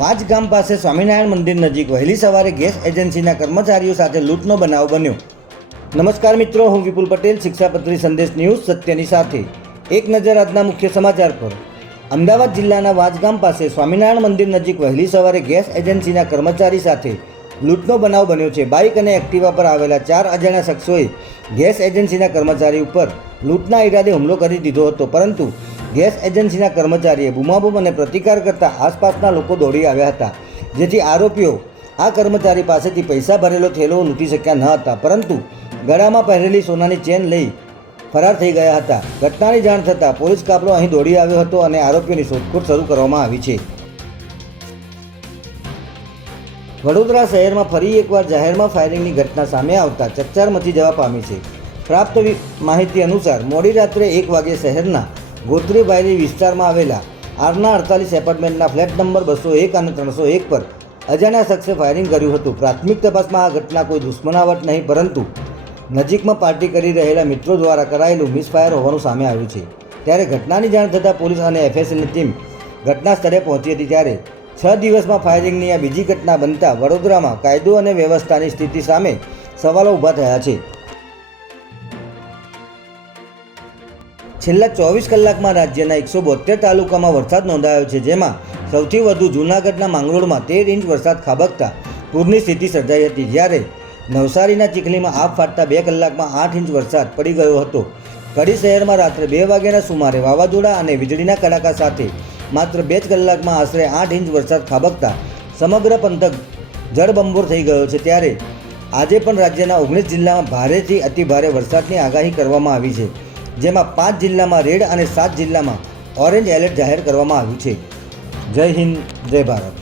વાજ ગામ પાસે સ્વામિનારાયણ મંદિર નજીક વહેલી સવારે ગેસ એજન્સીના કર્મચારીઓ સાથે લૂંટનો બનાવ બન્યો. નમસ્કાર મિત્રો, હું વિપુલ પટેલ, શિક્ષાપત્રી સંદેશ ન્યૂઝ સત્યની સાથે. એક નજર આજના મુખ્ય સમાચાર પર. અમદાવાદ જિલ્લાના વાજ ગામ પાસે સ્વામિનારાયણ મંદિર નજીક વહેલી સવારે ગેસ એજન્સીના કર્મચારી સાથે લૂંટનો બનાવ બન્યો છે. બાઇક અને એક્ટિવા પર આવેલા 4 અજાણ્યા શખ્સોએ ગેસ એજન્સીના કર્મચારી ઉપર લૂંટના ઈરાદે હુમલો કરી દીધો હતો, પરંતુ ગેસ એજન્સીના કર્મચારીએ બૂમાબૂમ અને પ્રતિકાર કરતા આસપાસના લોકો દોડી આવ્યા હતા, જેથી આરોપીઓ આ કર્મચારી પાસેથી પૈસા ભરેલો થેલો લૂંટી શક્યા ન હતા, પરંતુ ગળામાં પહેરેલી સોનાની ચેન લઈ ફરાર થઈ ગયા હતા. ઘટનાની જાણ થતાં પોલીસ કાફલો અહીં દોડી આવ્યો હતો અને આરોપીઓની શોધખોળ શરૂ કરવામાં આવી છે. વડોદરા શહેરમાં ફરી એકવાર જાહેરમાં ફાયરિંગની ઘટના સામે આવતા ચકચાર મચી જવા પામી છે. પ્રાપ્ત માહિતી અનુસાર મોડી રાત્રે 1 વાગે શહેરના ગોત્રીબાયરી વિસ્તારમાં આવેલા આરના 48 એપાર્ટમેન્ટના ફ્લેટ નંબર 201 અને 301 પર અજાણ્યા શખ્સે ફાયરિંગ કર્યું હતું. પ્રાથમિક તપાસમાં આ ઘટના કોઈ દુશ્મનાવટ નહીં, પરંતુ નજીકમાં પાર્ટી કરી રહેલા મિત્રો દ્વારા કરાયેલું મિસફાયર હોવાનું સામે આવ્યું છે. ત્યારે ઘટનાની જાણ થતાં પોલીસ અને એફએસએલની ટીમ ઘટના સ્થળે પહોંચી હતી. ત્યારે 6 દિવસમાં ફાયરિંગની આ બીજી ઘટના બનતા વડોદરામાં કાયદો અને વ્યવસ્થાની સ્થિતિ સામે સવાલો ઊભા થયા છે. છેલ્લા 24 કલાકમાં રાજ્યના 172 તાલુકામાં વરસાદ નોંધાયો છે, જેમાં સૌથી વધુ જૂનાગઢના માંગરોળમાં 13 ઇંચ વરસાદ ખાબકતા પૂરની સ્થિતિ સર્જાઈ હતી. જ્યારે નવસારીના ચીખલીમાં આભ ફાટતા 2 કલાકમાં 8 ઇંચ વરસાદ પડી ગયો હતો. કડી શહેરમાં રાત્રે 2 વાગ્યાના સુમારે વાવાઝોડા અને વીજળીના કડાકા સાથે માત્ર 2 કલાકમાં આશરે 8 ઇંચ વરસાદ ખાબકતા સમગ્ર પંથક જળબંબોર થઈ ગયો છે. ત્યારે આજે પણ રાજ્યના 19 જિલ્લામાં ભારેથી અતિભારે વરસાદની આગાહી કરવામાં આવી છે, જેમાં 5 જિલ્લામાં રેડ અને 7 જિલ્લામાં ઓરેન્જ એલર્ટ જાહેર કરવામાં આવ્યું છે. જય હિન્દ, જય ભારત.